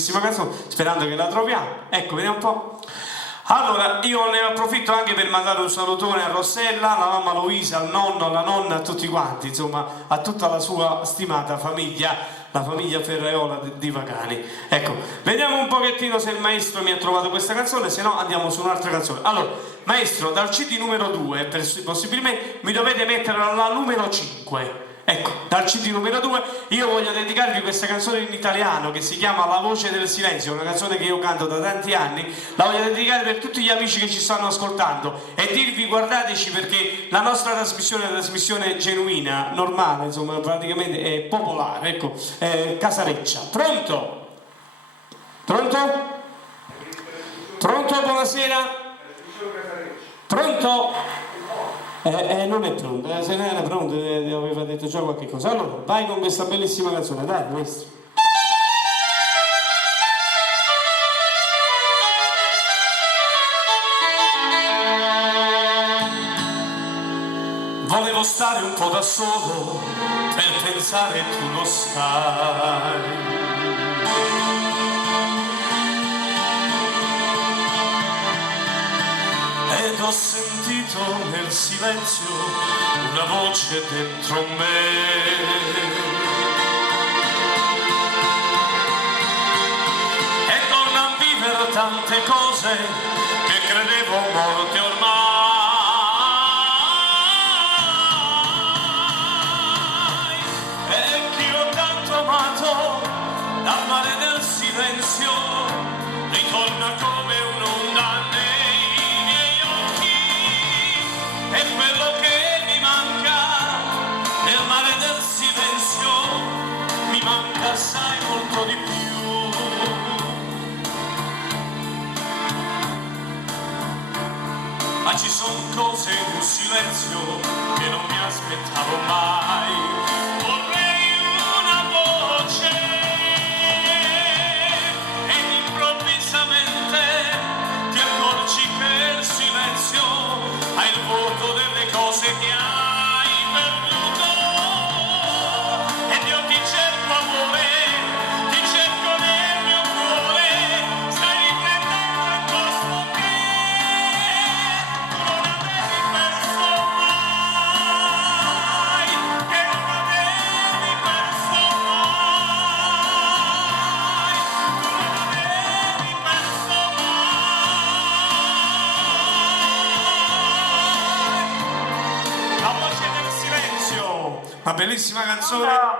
bellissima canzone, sperando che la troviamo. Ecco, vediamo un po'. Allora, io ne approfitto anche per mandare un salutone a Rossella, alla mamma Luisa, al nonno, alla nonna, a tutti quanti, insomma, a tutta la sua stimata famiglia, la famiglia Ferraiola di Vagani. Ecco, vediamo un pochettino se il maestro mi ha trovato questa canzone, se no andiamo su un'altra canzone. Allora, maestro, dal CD numero 2, possibilmente mi dovete mettere alla numero 5. Ecco, dal CD numero 2 io voglio dedicarvi questa canzone in italiano che si chiama La voce del silenzio, una canzone che io canto da tanti anni, la voglio dedicare per tutti gli amici che ci stanno ascoltando e dirvi guardateci perché la nostra trasmissione è una trasmissione genuina, normale, insomma, praticamente è popolare, ecco, è casareccia. Pronto? Pronto? Pronto? Buonasera? Pronto? Non è pronto, se non era pronto aveva detto già qualche cosa. Allora, vai con questa bellissima canzone, dai maestro. Volevo stare un po' da solo per pensare, tu lo sai. Ed ho sentito nel silenzio una voce dentro me. E torna a vivere tante cose che credevo morte ormai. E che ho tanto amato dal mare del silenzio ritorna come un'onda nei miei occhi. E quello che mi manca nel mare del silenzio mi manca assai molto di più. Ma ci sono cose in un silenzio che non mi aspettavo mai. Vorrei una voce ed improvvisamente ti accorgi che il silenzio ha il voto delle cose che hai perduto. Ed io ti cerco amore, ti cerco nel mio cuore, stai riflettendo in posto che tu non avevi perso mai, che non avevi perso mai, tu non avevi perso mai. La voce del silenzio, una bellissima canzone.